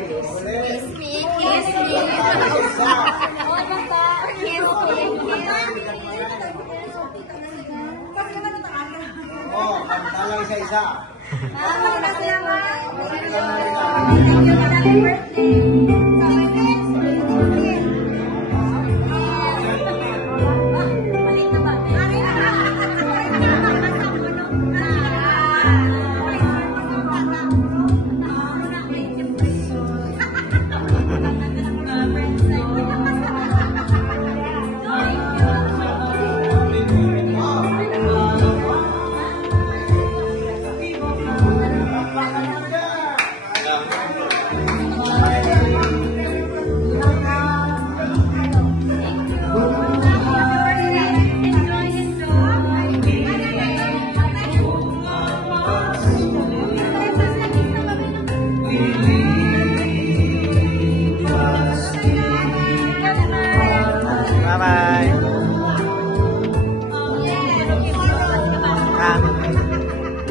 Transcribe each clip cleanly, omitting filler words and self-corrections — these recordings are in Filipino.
Kiss me, kiss me. Oh, kanta lang isa-isa. Happy birthday.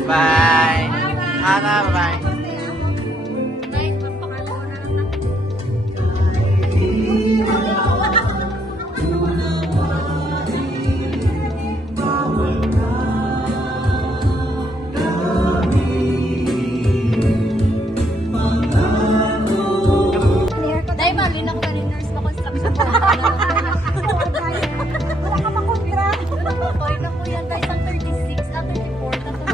Bye. Ana, bye-bye. Dahil mali na ko na nurse na construction. Wala ka makontra. Okay na po yan guys, ang 36 na 34 na to.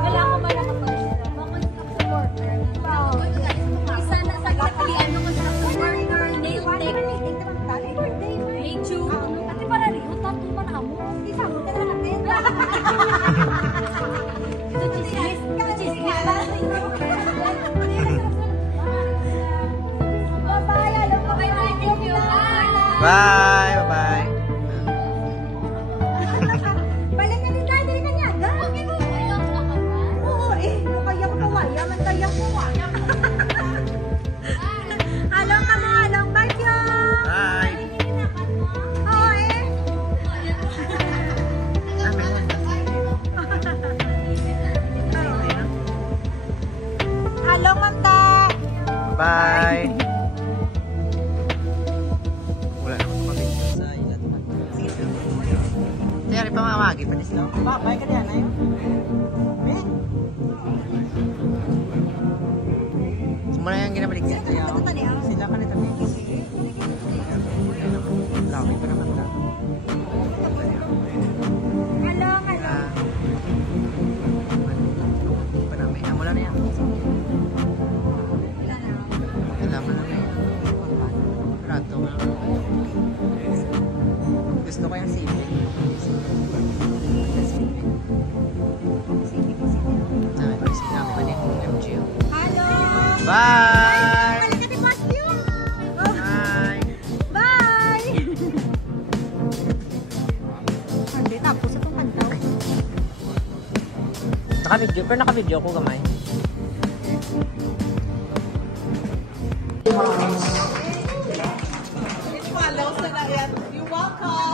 Wala ko ba naman pag sila. Mga construction worker. Isa na sa gapalian ng construction worker, nail technique. May tube. Ate para rin, tattoo man ako. Isa mo na natin. Ito chismis. Ito chismis. Bye, bye-bye. Balik na din tayo, dali na niya. Oo, kaya ko kawaya, man kaya ko kawaya. Halong ka mo, halong, bye yo. Bye. Oo Halong, Ma'am Ta. Bye. Wala naman kumabit sa ilan. Sige, pa mamagi pa niya. Bye ka diyan, ayo. Muna yung ginabalik niya. Sila ka nito. Laki pa naman na. Halong, halong. Pa namin. Mula na yan. Kailangan na yan. Rato. Gusto ko yung simple. Namin, kasi namin pa din yung MGO. Halong. Bye! Balik ka din, Boss Q. Bye! Bye! Hindi, tapos itong kanta. Naka-video, pero naka-video ko gamay. Follow sa na yan. You're welcome.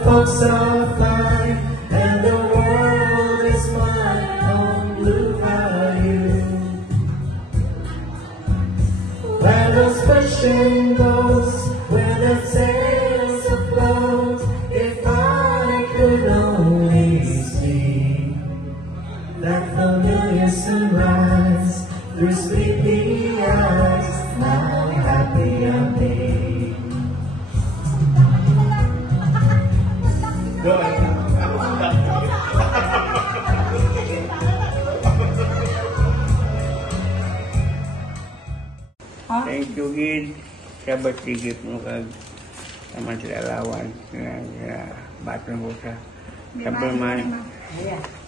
Folks are fine, and the world is mine on Blue Bayou. Where those fishing boats, where the sails afloat, if I could only see that familiar sunrise through sleepy eyes, how happy I'll be. Thank you, Gid. Sa birthday gift mo kag naman sila alawan. Baton mo sa Superman.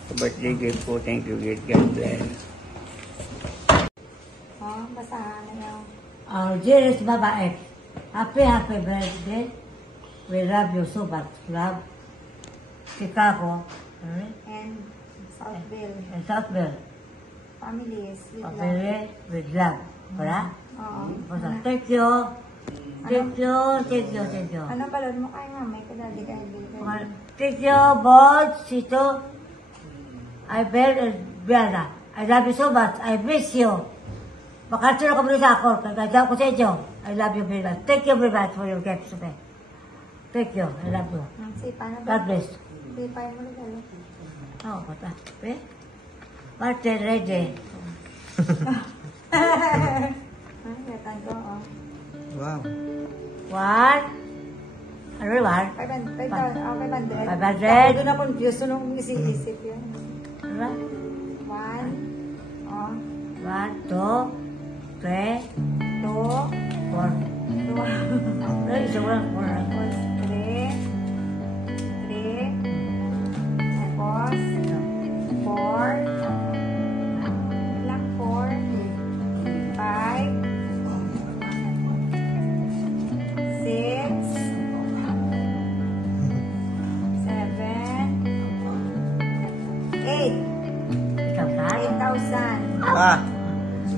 Sa birthday gift ko, thank you, Gid. God bless. Basahan na yun. Dearest babae, happy birthday. We love you so much. Love, Chicago, And Southville. and Southville. Families with love. Family with love. Wala? Oo. Basta, thank you. Thank you, thank you, thank you. Ano balon mo kay mami? Kadali kayo dito. Thank you, Bob, Sito, Ibel, and Biana. I love you so much. I miss you. Makatulong ka muna sa ako. Kagadaw ko sa inyo. I love you very much. Thank you very much for your gifts today. Thank you. I love you. Sipa na ba? God bless. Sipa mo na dalo. Oh, bata. Eh? Martin, ready. Yatan ko, oh. Wow. One. Ano yung one? 500. 500. Doon na confused nung isip yun. Ano ba? 1, oh, One, two, three, 2, 4. Ano, isa mo lang. 3, tapos 4, lang 4, 5, 6, 7, 8. Ikaw ka? 8,000. Ah.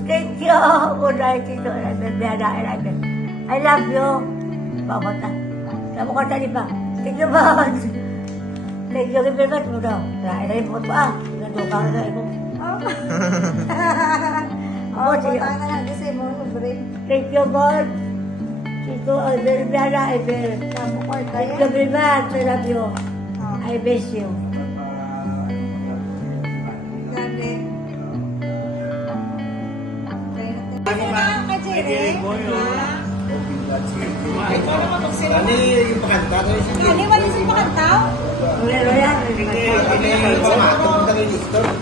Thank you. Good night, Tito. I love you. Babata. Sabi ko tali pa. Thank you, boss. Thank you very much. Ay, po pa. Natuka ka na ito. Oh, punta na lang kasi mo, break. Thank you, boss. Tito, very bad. Thank you very much. I love you. I miss you. Ano yung pakanta? Kali wala sa pakantaw? Pero yan.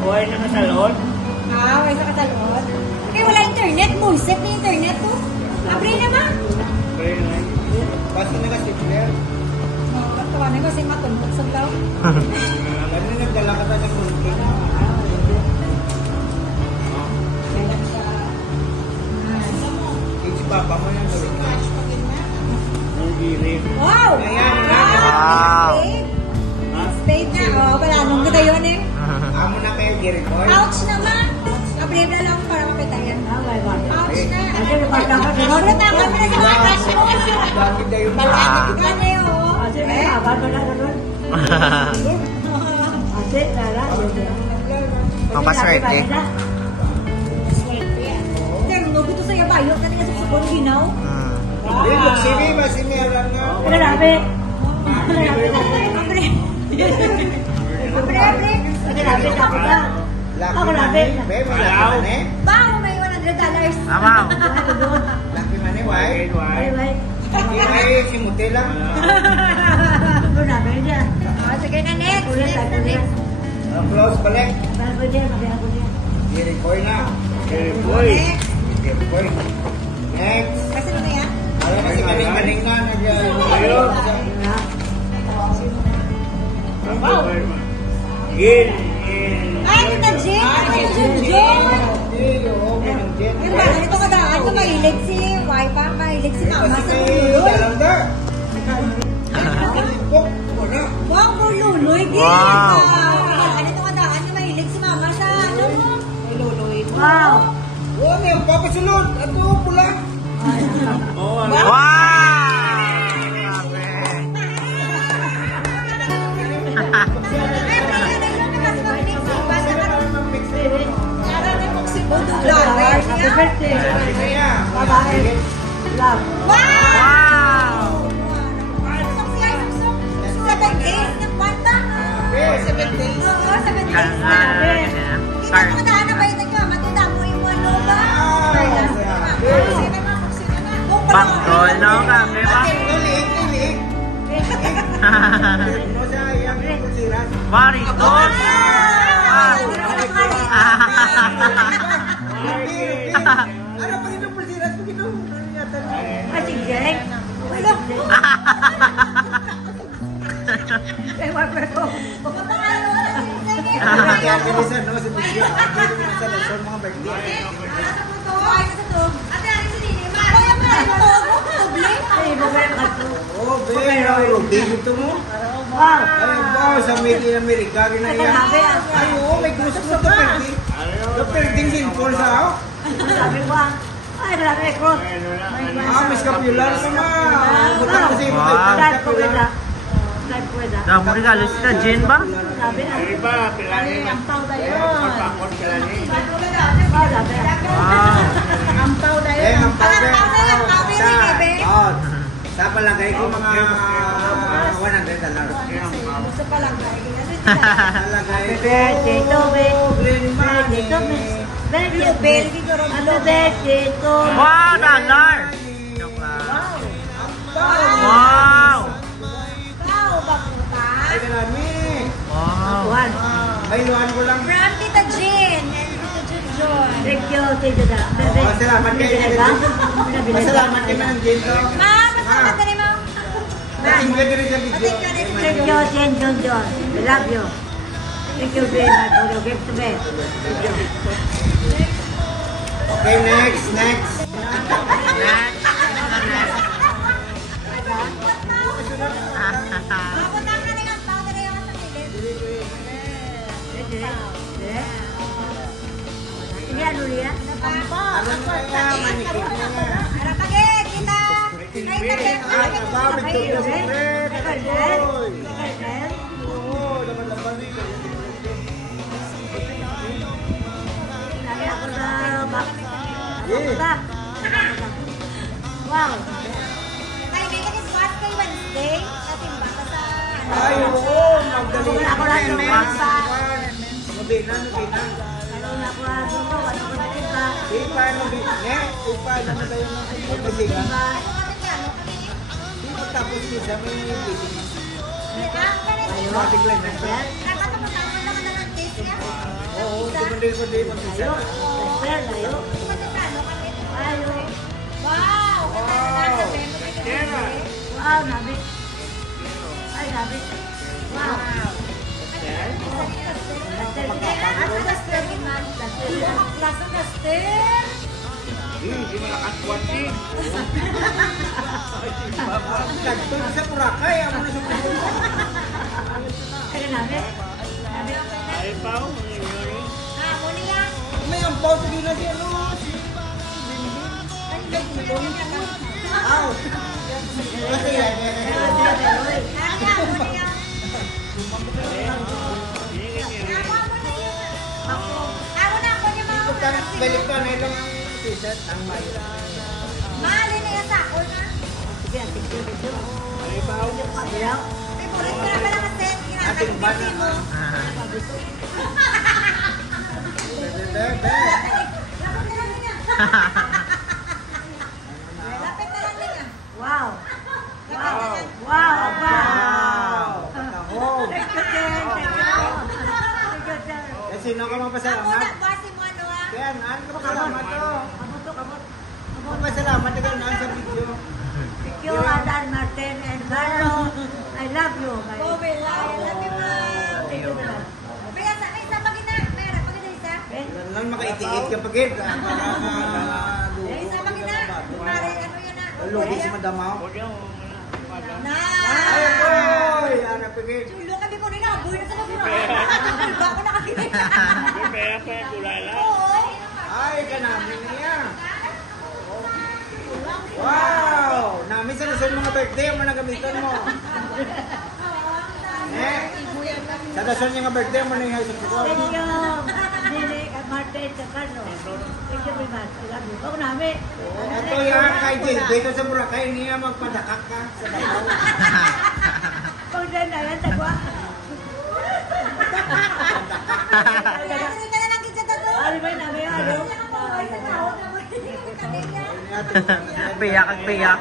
Buhay na kasalon. May sa katalon. Okay, wala internet. Bullset na internet to. Abre naman. Basta na kasi clear. Katawanan ko kasi matunog sa blaw. Ano nagdala ka tayo ng kulto? Si Papa mo yung gawin ka. Ang giling. Wow! Wow! Spade na. Oh, wala nung kita yun eh. Amo na kayo, Jerry Boy. Pouch naman. Abre na lang para makita yan. Pouch na. Kasi napataka na. Siguro na kami na sa mga cash mo. Bakit tayo Malapit ka na yun. Kasi may abad mo na ganun. Kasi, lala. Ang paswerte. Pero nugo to sa yabayo. Kani nga sa subon ginaw. Look, sige ba? Sinihalan nga. Grabe. Abre. Abre. Grabe. Grabe. Lucky Ako na, money. Ben. Be, may lucky money. Bao, may $100. Amaw. Ano doon? Lucky money, why? Ay, ay. Ay, si Muti lang. Ako na, Ben niya. Oh, sige na, next. Kulit, Next ay na, kulit. next. Close balik. Sabi ko niya, sabi ako niya. Jerichoy na. Boy. Jerichoy. Next. Kasi ano yan? Alam na si Kaning-Kaning na. Ayun. Ayun na. Gin. Ay, ito Jin. Ay, Jin. Yung ba, ito kadaan ko mahilig si Wipa, mahilig si Mama sa lululoy. Wow, lululoy din. Wow. Ano ito kadaan ko mahilig si Mama sa ano? Lululoy. Wow! Oh, may papasunod. Ato, pula. Wow! Happy birthday! Babae! Love! Wow! Panggol, no? Kami ba? Maricol! Ano pa ito pulsiran? Ito yata. Masing Jeng! Ay, wapre ko! Kaya bilisan, no? Si Bisyo. Sa lasyon mga birthday. Ay, mabalik ka to! Oh, Ben. Rubin ito mo. Wow! Ay, wow. Sa Made in America. Sabi Ay, oo. May gusto mo ito perding. Ito perding din po sa ako. Sabi ko ay, grabe ko! Ah, mas kapular ka na. Butan ko sa iyo. Start ko wala. Start ko wala. Damo regalo si Jin ba? Sabi na. Iba, pilanin. Ampaw tayo. Pakot pilanin. Wow, sabi. Wow! Ampaw tayo. Eh, ang Parang kami lang, kami rin, eh, Ben. Sa palagay ko mga $100. Gusto pa lang. Palagay ko. Birthday to me. Green Birthday to me. Birthday to me. Ano birthday to me? Wow! Dollar! Joke lang. Wow! Wow, bakuta. Ay, galami. Wow! One. May luhan ko lang. From Tita Jean and Tita Junjun. Thank you, Tito Da. Salamat kayo. Masalamat kayo ng Jento. Ma'am, masama ka rin mo. Dating ka din sa video. Ating ka rin. Thank you, Jen John. I love you. Thank you very much for your gift to me. Thank you. Okay, next. Next! Papunta ka rin ang tao na rin sa pilit. Ini ano niya? Ano na kaya manikip na nga? Harap lagi, kita. Ay, tabi. Babit ko yung secret. Boy. Oo, laman-laman rin. Lagi ako sa back. Back. Wow. Tayo, may nag-swat kay Wednesday. Natimba ka sa... Ay, oo. Magdali. Ako lang yung back. Mabina. Ano na ako lang yung back. Ano ko na iba. Ipa, mabina. Ipa, ano ba yung mabina? Iba. Ipa, tapos isa may meeting. Tayo. Matiglan na. Oo, kumandi mag-isa. Tayo. Tayo. Tayo. Wow! Wow, nabi. Ay, nabi. Wow. Lasa Gaster! Hindi malakas kuwanti. Nagtulog sa Boracay. Amo na sa Boracay. Ay, nabi. Nabi. Ay, Pao. Ah, muli lang. May ampaw sa gina si ano. Aw. Kasi yan. Balik ka na itong t-shirt ang mayo. Mali na yung sako na. Sige, ating dito. Ay, Pao. Ayaw. Ay, mulit ka na pala kasi. Ating bata. Kinakabiti mo. salamat. Kaya naan ka salamat to. Salamat na naan sa video. Thank you, Adan, Martin, and Carlo. I love you. I love you, ma'am. Thank you, Ma'am. Kaya sa isa pagina, meron pagina isa. Lang makaitiit ka pagid. Isa pagina. Mare ano yan na. Lugi si Madamaw. Na. Ay, ana pagid. Chulo kami ko nila, buhay na sa pagina. Ba ako nakakinig. Kaya kulala. Oo. Ay, kanamin niya. Wow! Namin sa nasun mga birthday, ang mga gamitan mo. Sa nasun niya nga birthday, mo na yung sa pagod. Thank you, Dili, Martin, and Carlo. Thank you very much. I love you. Ako namin. Ito yan kay Jill. Dito sa Boracay, niya magpadakak ka sa babaw. Kung dyan na yan, tagwa. Ano ka na lang kita to? Ano ba yun namin? Ano? Piyak ang piyak.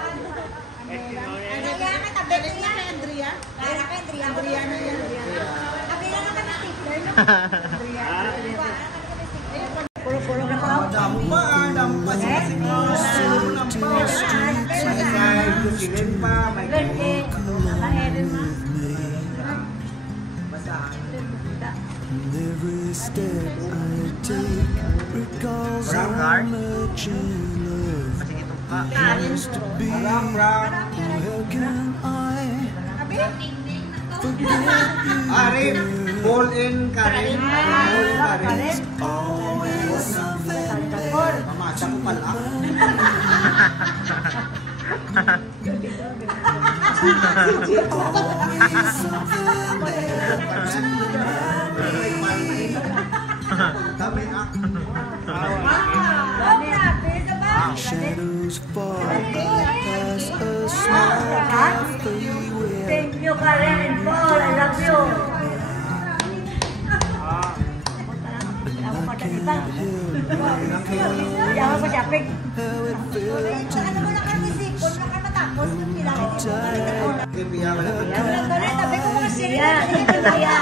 Puro-puro na pa. Dampa si Kusilin pa, may Birthday. Naka-edit mo. And every step I take recalls how Ram, much in love Masing itong ka. used to be. Ram. How can I forget you? Arif, Paul in Karin. Paul in Karin. Always something Mamasa ko pala. Dami ah. shadows fall past us now after we were. Thank you, Karen and Paul. I love you. Ako madalita. Ayaw ko shopping. How it felt Ano mo na kami sipon, na kami matapos. Kibiya ka na. Tabi ko mga siri. Iya, iya.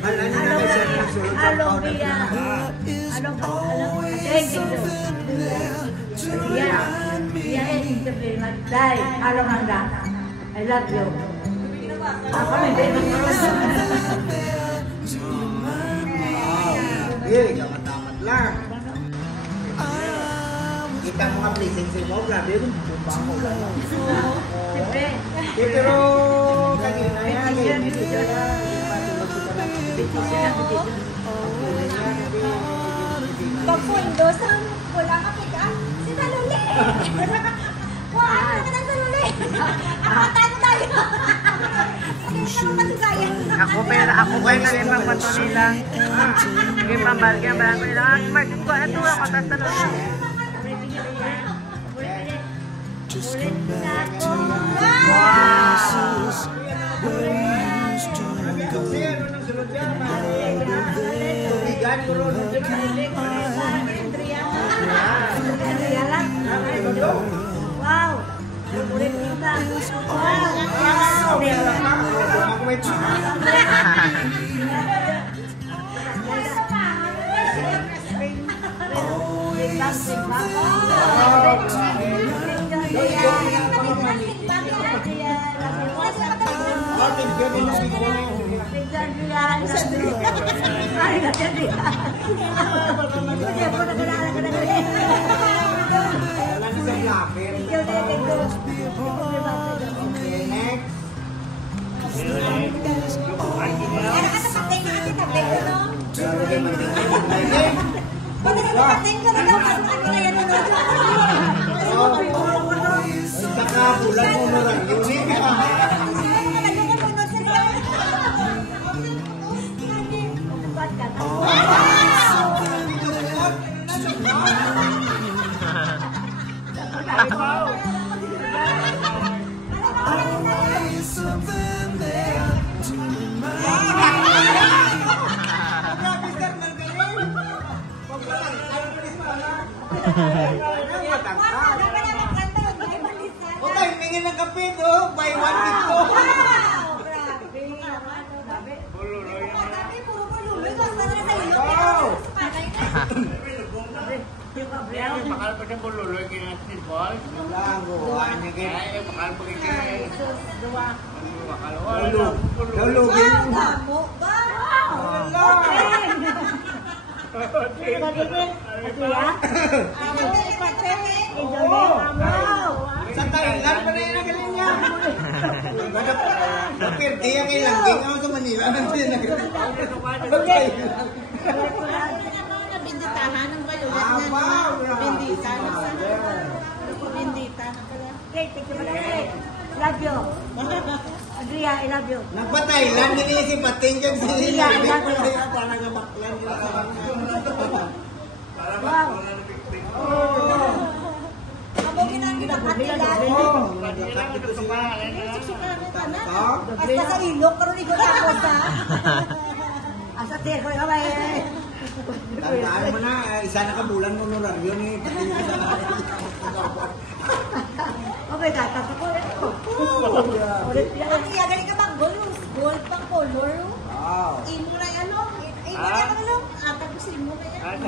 Ano na may siya ng sulod sa Along powder. dia. Along. Thank you. Iya. Iya, thank you very much. Dai, along hangga. I love you. Ako hindi. Hindi, kamatamat lang. Kita mga blessings mo, grabe yung bumba ko. Siyempre. Pero kanina yan, hindi siya Pagpundo sa wala ka pick up, si Taluli. Wow, ano ka ng Taluli? Nakatago tayo. Hindi ka mapatugayan. Ako pa yung naging pangpato nila. Naging pambalgyan ba ko nila. Martin ko, ito ako, tas tanong. just come back to Wow! places where we used to go. Tubigan mo ron. Wow. Ulit kita. Wow! Ako may Martin, gawin mo si Wala na sa lapit. Okay, next. Saka bulan mo na lang. Unique ka. Something there to Okay, mingin ng kape do. Buy one with go. Puro pululoy. Puro pululoy. yung bululoy kaya streetball? Wala ang guhaan niya kayo. Ay, bakal po kayo. Lulugin mo. Gamo ba? Sa Thailand pa na yung nagaling niya. Napirdi ang ilangging ako sa Manila. Nandun nagaling. Binditahan ng balulat Ah, na wow. bindita na sa bindita na pala. Okay, thank you, Malay. Love you. Adria, I love you. Nagpa-Thailand, niniisip pating kang sili. Yeah, I love you. Para nga baklan yun sa Wow. Amo ginagina katilan. Hasta sa ilok karon igo ako sa. Asa tiyan ko yung kamay. Tandaan mo na, isa na kabulan mo honoraryo ni pating ka sa Okay, tatas ako. Ulit yan. Ang iya gali ka bang gold pang color. Wow. Imo na yan, no? Imo na ano? Ata ko si Imo na yan.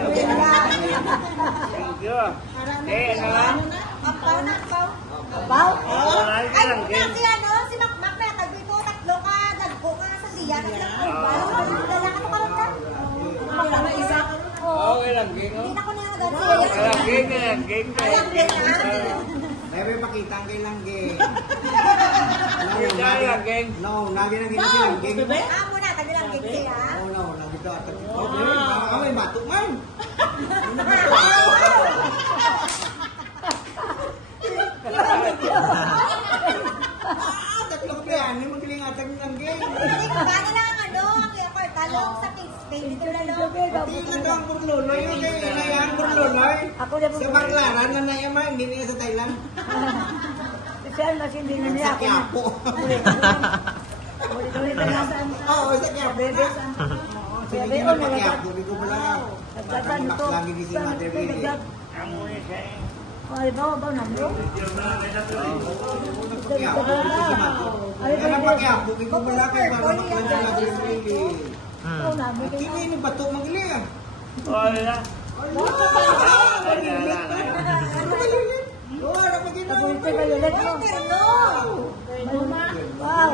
Thank you. Eh, ano lang? Ampaw na ampaw. Abaw? Ay, si ano, si Makmak na kagwi ko tatlo ka dagko ka sa diyan na lang. Dala ka mo karon ka. Para isa. Okay lang, ging. Hindi na ko na agad Ging. May pakita ang kay langging. Ging. No, lagi nang gina si langging. Amo na tagilang gigsi ha. No, lagi to atat. Okay, baka may batok man. Tatlo ka yan, may magaling atag ng langging. Hindi ko ba nila ang ano, ang kaya talong sa face dito na lang. Tingnan to ang burluloy, yung kay inayang burluloy. Ako na Sa Baclaran na naima, hindi niya sa Thailand. Kasi mas hindi na niya Sa ako. Quiapo. Ulit na lang. Oo, sa Quiapo na. Sige, hindi na pa Quiapo, hindi ko pala. Nagdatan ito. Lagi di si Mother Willie. Ay, bawa na mo. Quiapo, hindi ko si Mother. Kaya pa Quiapo, hindi ko pala kay para maklan si Mother Willie. Oo na, may Hindi ni bato magli ah. Wala. Wala pa ginawa. Pagulite kayo ulit mo. Wow.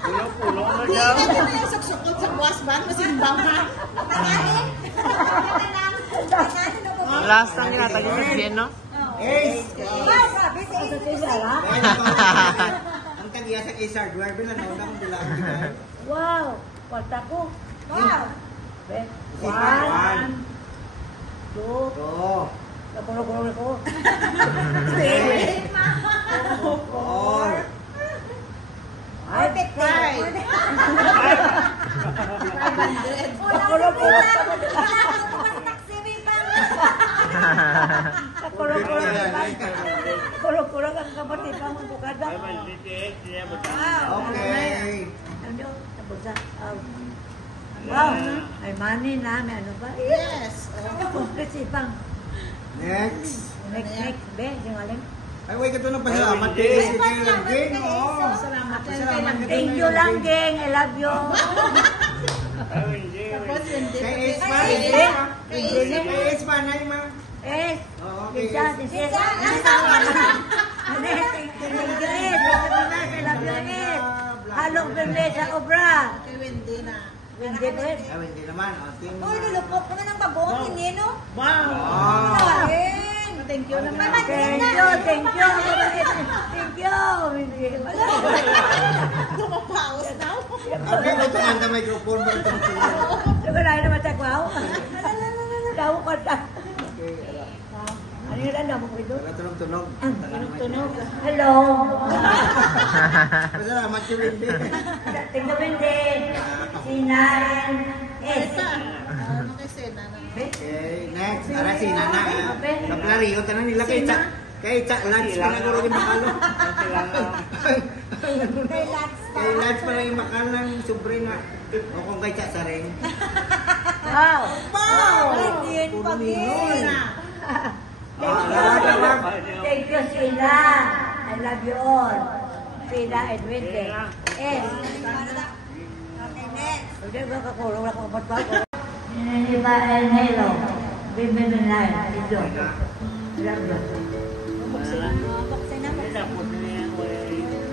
Pulo-pulo na Hindi dyan. na yung saksukot sa buwas ba? Masimbang ha? Last time yung natagin sa Bien, no? Ace! Sabi sa Sa tisara? Ang tagiya sa Ace Hardware, binanaw bilang. Wow. Kwarta ko. Wow. One. Two. Oo. Napulo-pulo ko. Four. Perfect. Napulo-pulo. Napulo-pulo. Napulo-pulo ang kapatid pa mo bukada. Okay. Ano? Nabusa. Wow. May money na. May ano ba? Yes. Complete si Ipang. Next. Next. Be, singaling. Ay, wait, ito na pasalamat din. Sige kayo lang din. Oo. Salamat yan kay Pasalamat Lang. ka Thank you lang, gang. I love you. Tapos hindi. Kay Ace pa. Kay Ace pa, Nay ma. Eh, Oo, okay. Lisa, Lisa. I love you, Anis. Halong Bermesa Obra. Kay Wendy na. Hindi ko yun. Ay, hindi naman. O, team. Uy, nilupok ko na ng bagong inino. Wow. Ah. Thank you naman. Thank you, thank you. Thank you. Wala. Kumapaos na. Okay, ito ang microphone ba itong tulong? Sugar na naman sa kwaw. Daw ko ta. Okay, ala. Ano yun ang damo ko ito? Wala tunog-tunog. Tunog. Hello. Pasalamat si Wendy. Tingnan mo din. Si Naren S. Ano kay Sena na? Okay, next. Tara, si Nana. Kaplariyo, tanong nila kay Cha. Kay Cha, lunch pa na guro yung makalo. Kay Lats pa. Kay lunch pa na yung makalo ng sobre nga. O kung kay Cha, saring. Wow. Wow! Indian pag-in. Thank you, Sheila. I love you all. Sheila and Wendy. S. Okay, next. Hindi ba kakulong na kung ba't-ba't? Hindi ba and hello. Bimbing na lang. Ito. Buksan na.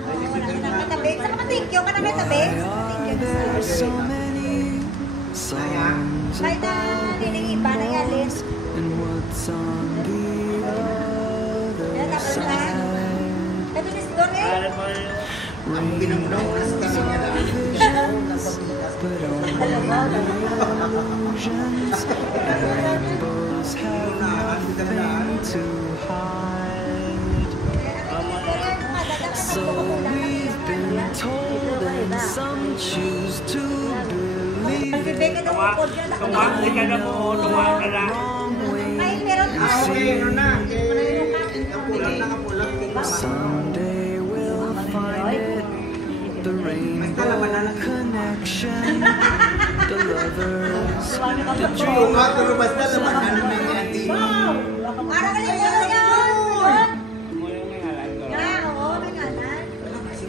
Wala ka na kita, babe. Saka thank you ka na kita, babe. Thank you. So many songs Kahit na niling iba na yalis. and what's on the Yan, other tapos na. side. Ito ni Sidon eh. Ang pinamulaw na sa kanya lang. But only illusions. Rainbows have nothing to hide. So we've been told, and some choose to believe Kasi it. Becca na ukod yan. Tumawag ka na po, tumawag ka na. Wrong way. Ay, meron Ah, okay, ano na. Kapulang. Someday we'll find it. The rainbow connection. The lovers, the Oo dream. nga, pero basta naman na naman yung antino. Para ka lang yun yun. Mula may ngalan ko. Yan, oo, may ngalan.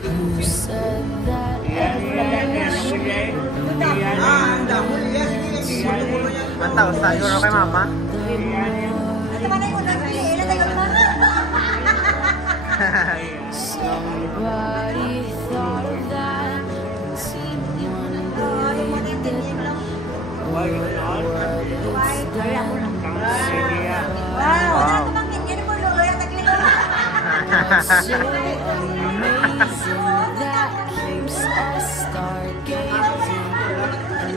Who said that Sige. Ah, ang damo. Yes, sige. Gulo-gulo yan. 1,000 euro kay mama. Ano ba na yung unang pili? Ilan tayo ba? somebody thought of that and someone believed it? Wow, wala ko bang ganyan mo, Lola? Taglito. So amazing that keeps us stargazing.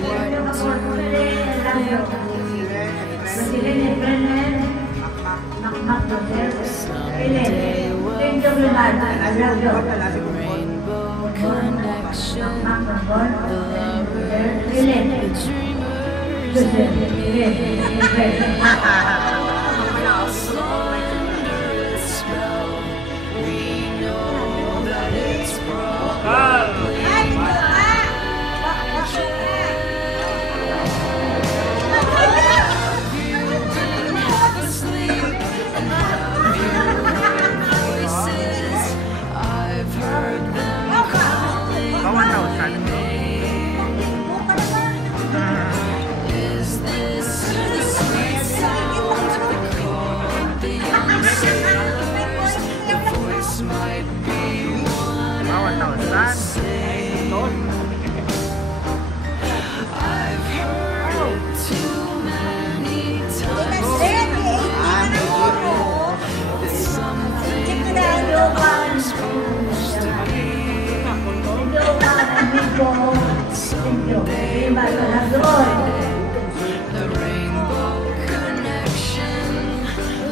What do we think someday we'll find the rainbow connection? The lovers, the dreamers, and me. Under its spell, we know that it's probably half asleep and have you heard voices? I've heard them calling my name. Is this the sweet sound called the young sailors? The voice might be one and the same. I've heard it too many times. It's something that I'm supposed to be. Someday we'll find the rainbow connection.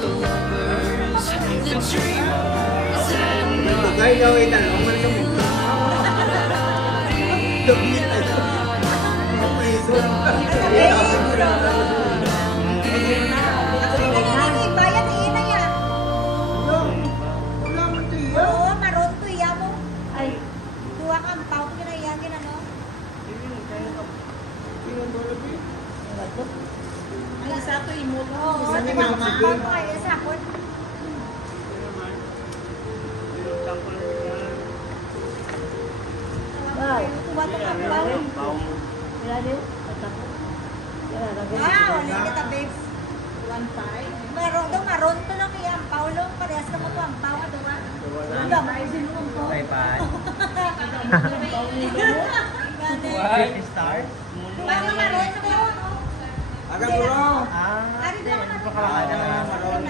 The lovers, the dreamers, and Ito kayo gawin na. Ang mga yung Dugit na ito. Ang preso. Bayan ni ina ya. Wala man ito yun. Oo, maroon to iya mo. Ay, tuwa kang pao kinayagin ano. Ang isa to imot. Oo, di ba? Pao mo kayo sa akon. Tuwa to ka pao. Wow, ano yung kita babes? 1.5. Maroon to lang iya ang pao lo. Parehas na mo to ang pao ka diba? Ano ba? Maizin mo to. Bye-bye. Stars? Mga maroon to yun. Aga bro. Ari daw na. Maroon.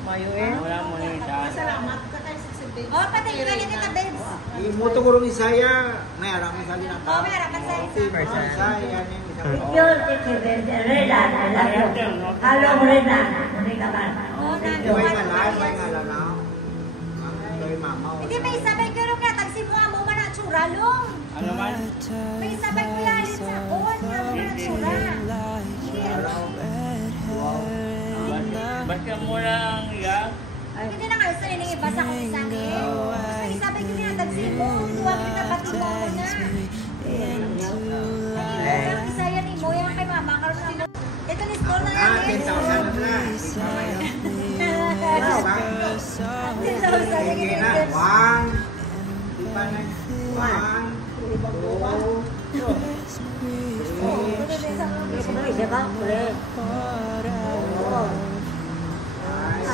Mayo eh. Wala mo nita. Salamat ka tayo sa sabi. Oh, patay ka rin kita babes. Imuto ko rin isaya. May harap may sali na Oh, may harapan sa isa. Isaya. Hello, Rena. Rena. Oh, May ngalan. May ngalan na. May mama. Hindi, may sabay ko rin nga. Tagsin mo ang muma na tsura, Long. Ano man? May sabay ko yalit sa on. Nga muma na tsura. Basta mo lang yan. Hindi na kayo sa inibasa ko isa ni. May sabay ko nga. Tagsin mo. Tuwag kita pati mo ako na. Ang isa yan ni mo. Yan kay mama. Karoon na. Ito ni Store na yan. 10,000 na na. Sige na. 1. Di pa na. 1. 2.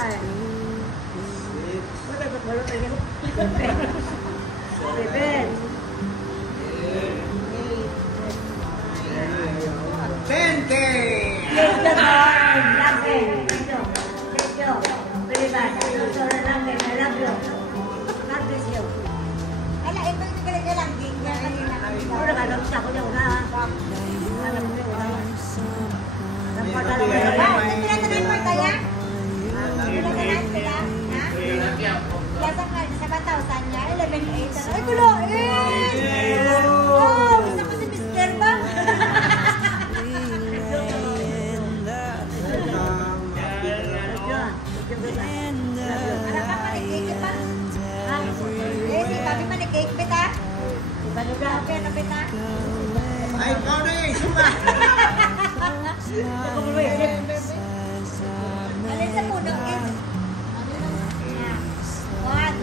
5. 7. 10K! Ala, ito yung galang ging niya kanina. Pinatanan mo kaya? Pinatanan sila? Ha? Yata ka, 7,000 niya, 11,800. Ay, gulo! Oh, gusto ko si Mr. ba? Ano ka, panikik pa? Si Papi panikik, beta? Papi, ano beta? Ay, ikaw na eh! Suma! Alin sa puno, kids? 1.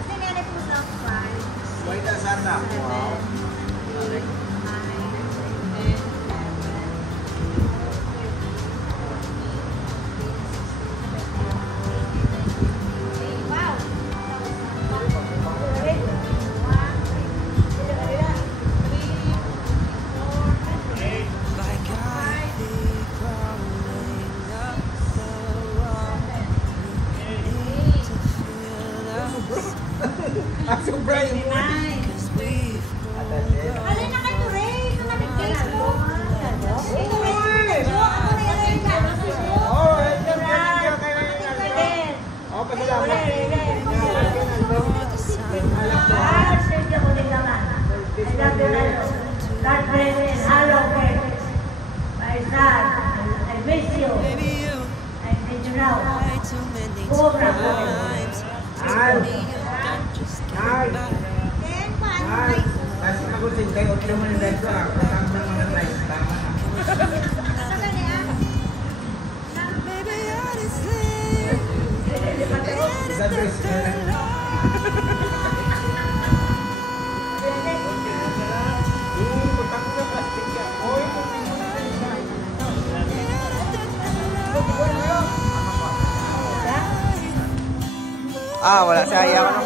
Sinanay po sa 5. Wait na sana. Wow. Wow! like ivy crawling up the wall. Need to feel us Ang sobra yung cause we've Alin na kayo, Ray? Ito na bigay mo. Ito, Ray. Ako na yung Ray ka. Oh, ito na yung kailangan. Oh, pasalamat. I miss you. maybe you I need you now. tried too many Cobra. times to be just Ay! Then, paano Ay! kayo? Kasi ako sintay, huwag naman yung resto ah. Kasama ng mga rice. Tama na. Asa ka niya? maybe I just live Isa dress ka lang. Putang ko na plastic ka. Oy, putin mo na rin siya. Ah, wala siya. Ayaw ko.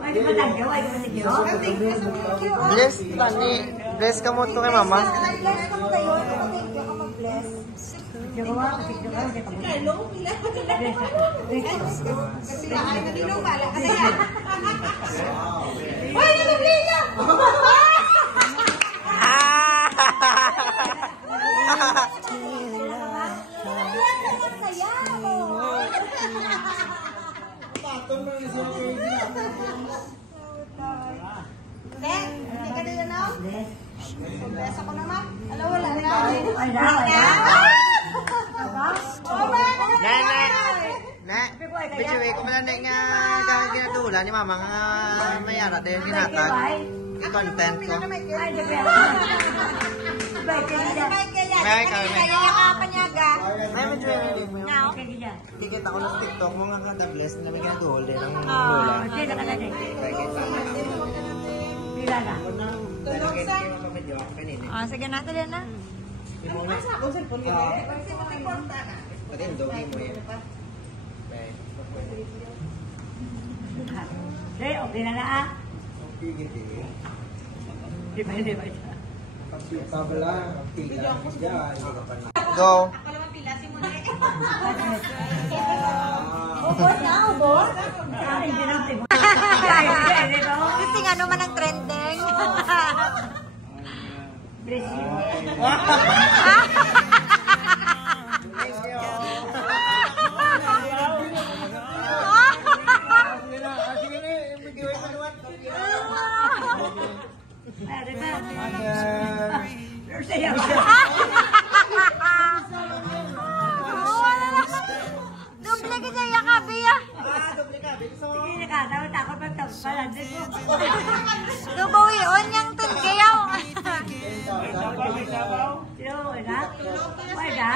Pwede ba nagawa? Pwede ba nagawa? Bless, tani. Bless ka mo ito kay mama. Bless ka mo kayo. Thank you ka mag-bless. Nagawa ko, nagawa ko. Hello, pila ka sila. Kasi ay nagilong bala ka na yan. Hoy, nagpila! Patong mo yung sa Then, hindi ka din na? Bless ako naman. Alam, wala na. Wala, wala. Nene. Ne. Bijuwi ko man nga ginadula ni mama nga mayara din ginatag. Content ko. Ay, di ba? Bye, kaya May kami. Kaya ka panyaga. May bijuwi mo. Now, kaya. Kikita ko ng TikTok mo nga ka-bless na may ginadula din ang Ah, mula. hindi na ka din. Pila na. tulog sa... Ah, sige na, tuloy na. Pati yung dogi mo yun. Hey, okay na na ah. Di ba, di ba? Go. Ubos na, ubos. Ah, hindi na. Di ba? Kasi nga naman ang trending. Bless you. Ay, di ba? Saya. Doble ka na yakabi ah. Hindi ka, takot pa ito. Palandin mo. Lubawion niyang tilgayaw. Sino, wala? Wala?